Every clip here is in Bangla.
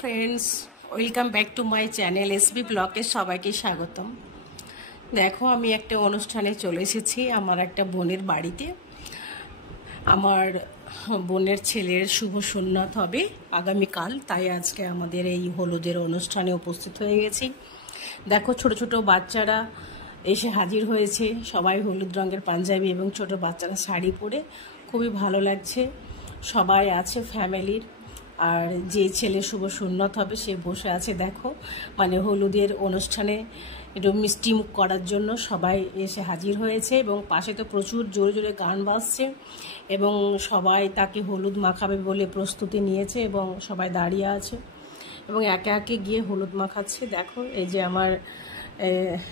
Friends, welcome back to my channel SB ব্লগে সবাইকে স্বাগতম। দেখো, আমি একটা অনুষ্ঠানে চলে এসেছি আমার একটা বোনের বাড়িতে। আমার বোনের ছেলের শুভ সুন্নত হবে আগামীকাল, তাই আজকে আমাদের এই হলুদের অনুষ্ঠানে উপস্থিত হয়ে গেছি। দেখো, ছোট ছোট বাচ্চারা এসে হাজির হয়েছে, সবাই হলুদ রঙের পাঞ্জাবি এবং ছোট বাচ্চারা শাড়ি পরে, খুবই ভালো লাগছে। সবাই আছে ফ্যামিলির, আর যে ছেলে শুভ সুন্নত হবে সে বসে আছে। দেখো, মানে হলুদের অনুষ্ঠানে একটু মিষ্টি মুখ করার জন্য সবাই এসে হাজির হয়েছে, এবং পাশে তো প্রচুর জোরে জোরে গান বাজছে, এবং সবাই তাকে হলুদ মাখাবে বলে প্রস্তুতি নিয়েছে, এবং সবাই দাঁড়িয়ে আছে এবং একে একে গিয়ে হলুদ মাখাচ্ছে। দেখো, এই যে আমার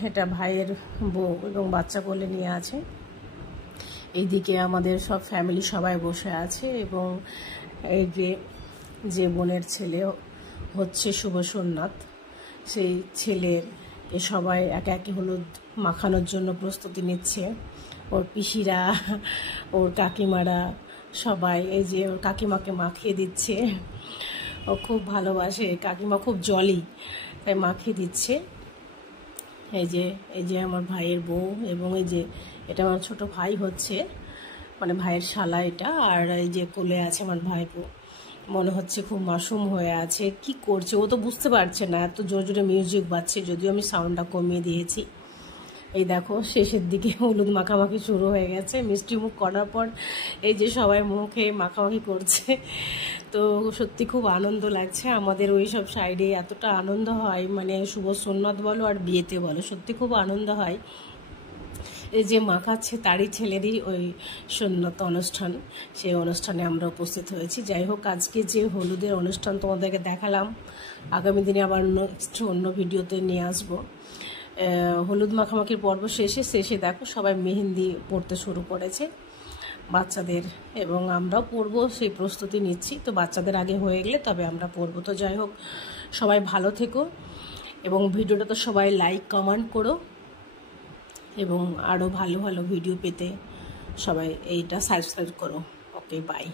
এটা ভাইয়ের বউ এবং বাচ্চা কোলে নিয়ে আছে। এইদিকে আমাদের সব ফ্যামিলি সবাই বসে আছে, এবং এই যে বোনের ছেলে হচ্ছে শুভ সুন্নাত, সেই ছেলের সবাই একে একে হলুদ মাখানোর জন্য প্রস্তুতি নিচ্ছে। ওর পিসিরা, ওর কাকিমারা সবাই এই যে ওর কাকিমাকে মাখিয়ে দিচ্ছে। ও খুব ভালোবাসে, কাকিমা খুব জলি, তাই মাখিয়ে দিচ্ছে। এই যে আমার ভাইয়ের বউ, এবং এই যে এটা আমার ছোট ভাই হচ্ছে, মানে ভাইয়ের শালা এটা। আর এই যে কোলে আছে আমার ভাইপো, মনে হচ্ছে খুব মাসুম হয়ে আছে। কি করছে ও তো বুঝতে পারছে না, এত জোরে জোরে মিউজিক বাজছে, যদিও আমি সাউন্ডটা কমিয়ে দিয়েছি। এই দেখো, শেষের দিকে হলুদ মাখামাখি শুরু হয়ে গেছে। মিষ্টি মুখ করার পর এই যে সবাই মুখে মাখামাখি করছে, তো সত্যি খুব আনন্দ লাগছে। আমাদের ওই সব সাইডে এতটা আনন্দ হয়, মানে শুভ সুন্নত বলো আর বিয়েতে বলো, সত্যি খুব আনন্দ হয়। এই যে মাখাচ্ছে তারই ছেলেরই ওই সুন্নত অনুষ্ঠান, সেই অনুষ্ঠানে আমরা উপস্থিত হয়েছি। যাই হোক, আজকে যে হলুদের অনুষ্ঠান তোমাদেরকে দেখালাম, আগামী দিনে আবার অন্য ভিডিওতে নিয়ে আসবো। হলুদ মাখামাখির পর্ব শেষে দেখো সবাই মেহেন্দি পড়তে শুরু করেছে বাচ্চাদের, এবং আমরাও পরবো, সেই প্রস্তুতি নিচ্ছি। তো বাচ্চাদের আগে হয়ে গেলে তবে আমরা পরবো। তো যাই হোক, সবাই ভালো থেকো, এবং ভিডিওটা তো সবাই লাইক কমেন্ট করো, এবং আরও ভালো ভালো ভিডিও পেতে সবাই এইটা সাবস্ক্রাইব করো। ওকে, বাই।